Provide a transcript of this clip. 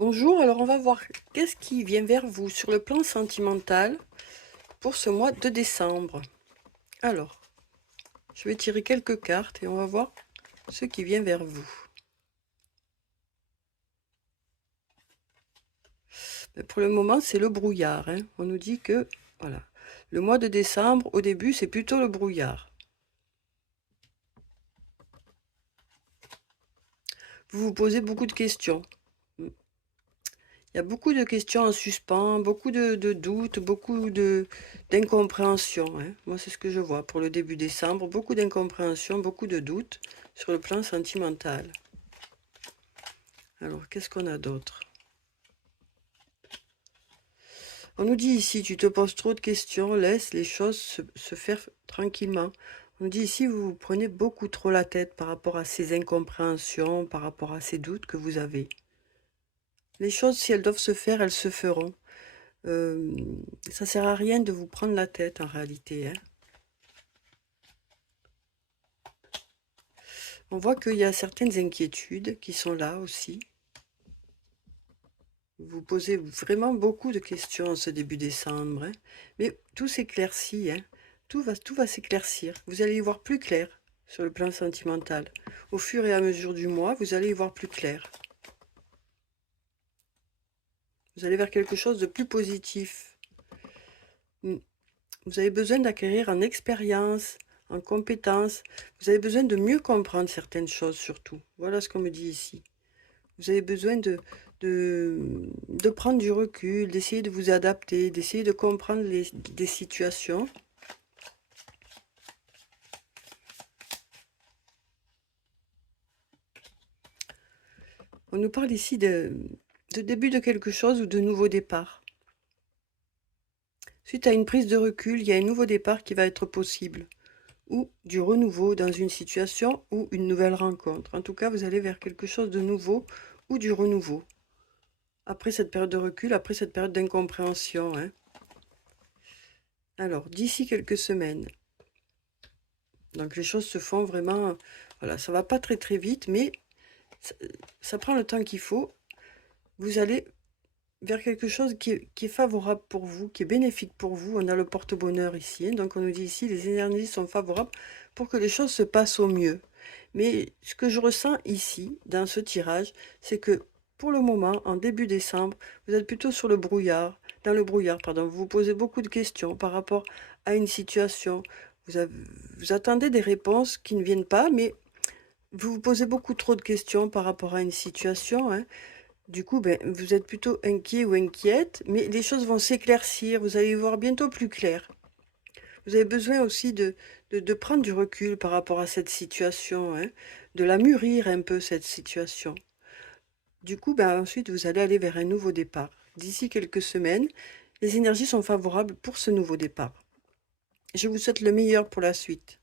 Bonjour, alors on va voir qu'est-ce qui vient vers vous sur le plan sentimental pour ce mois de décembre. Alors, je vais tirer quelques cartes et on va voir ce qui vient vers vous. Mais pour le moment, c'est le brouillard, hein. On nous dit que, voilà, le mois de décembre, au début, c'est plutôt le brouillard. Vous vous posez beaucoup de questions. Il y a beaucoup de questions en suspens, beaucoup de doutes, beaucoup d'incompréhension, hein. Moi, c'est ce que je vois pour le début décembre. Beaucoup d'incompréhension, beaucoup de doutes sur le plan sentimental. Alors, qu'est-ce qu'on a d'autre? On nous dit ici, tu te poses trop de questions, laisse les choses se faire tranquillement. On nous dit ici, vous vous prenez beaucoup trop la tête par rapport à ces incompréhensions, par rapport à ces doutes que vous avez. Les choses, si elles doivent se faire, elles se feront. Ça sert à rien de vous prendre la tête en réalité, hein. On voit qu'il y a certaines inquiétudes qui sont là aussi. Vous posez vraiment beaucoup de questions en ce début décembre, hein. Mais tout s'éclaircit, hein. Tout va s'éclaircir. Vous allez y voir plus clair sur le plan sentimental. Au fur et à mesure du mois, vous allez y voir plus clair. Vous allez vers quelque chose de plus positif. Vous avez besoin d'acquérir en expérience, en compétence. Vous avez besoin de mieux comprendre certaines choses surtout. Voilà ce qu'on me dit ici. Vous avez besoin de prendre du recul, d'essayer de vous adapter, d'essayer de comprendre des situations. On nous parle ici de début de quelque chose ou de nouveau départ. Suite à une prise de recul, il y a un nouveau départ qui va être possible, ou du renouveau dans une situation ou une nouvelle rencontre. En tout cas, vous allez vers quelque chose de nouveau ou du renouveau. Après cette période de recul, après cette période d'incompréhension, hein. Alors, d'ici quelques semaines, donc les choses se font vraiment, voilà, ça va pas très très vite, mais ça prend le temps qu'il faut. Vous allez vers quelque chose qui est favorable pour vous, qui est bénéfique pour vous. On a le porte-bonheur ici, hein, donc on nous dit ici, les énergies sont favorables pour que les choses se passent au mieux. Mais ce que je ressens ici, dans ce tirage, c'est que pour le moment, en début décembre, vous êtes plutôt sur le brouillard, dans le brouillard, pardon. Vous vous posez beaucoup de questions par rapport à une situation. Vous attendez des réponses qui ne viennent pas, mais vous vous posez beaucoup trop de questions par rapport à une situation, hein. Du coup, ben, vous êtes plutôt inquiet ou inquiète, mais les choses vont s'éclaircir, vous allez y voir bientôt plus clair. Vous avez besoin aussi de prendre du recul par rapport à cette situation, hein, de la mûrir un peu, cette situation. Du coup, ben, ensuite, vous allez aller vers un nouveau départ. D'ici quelques semaines, les énergies sont favorables pour ce nouveau départ. Je vous souhaite le meilleur pour la suite.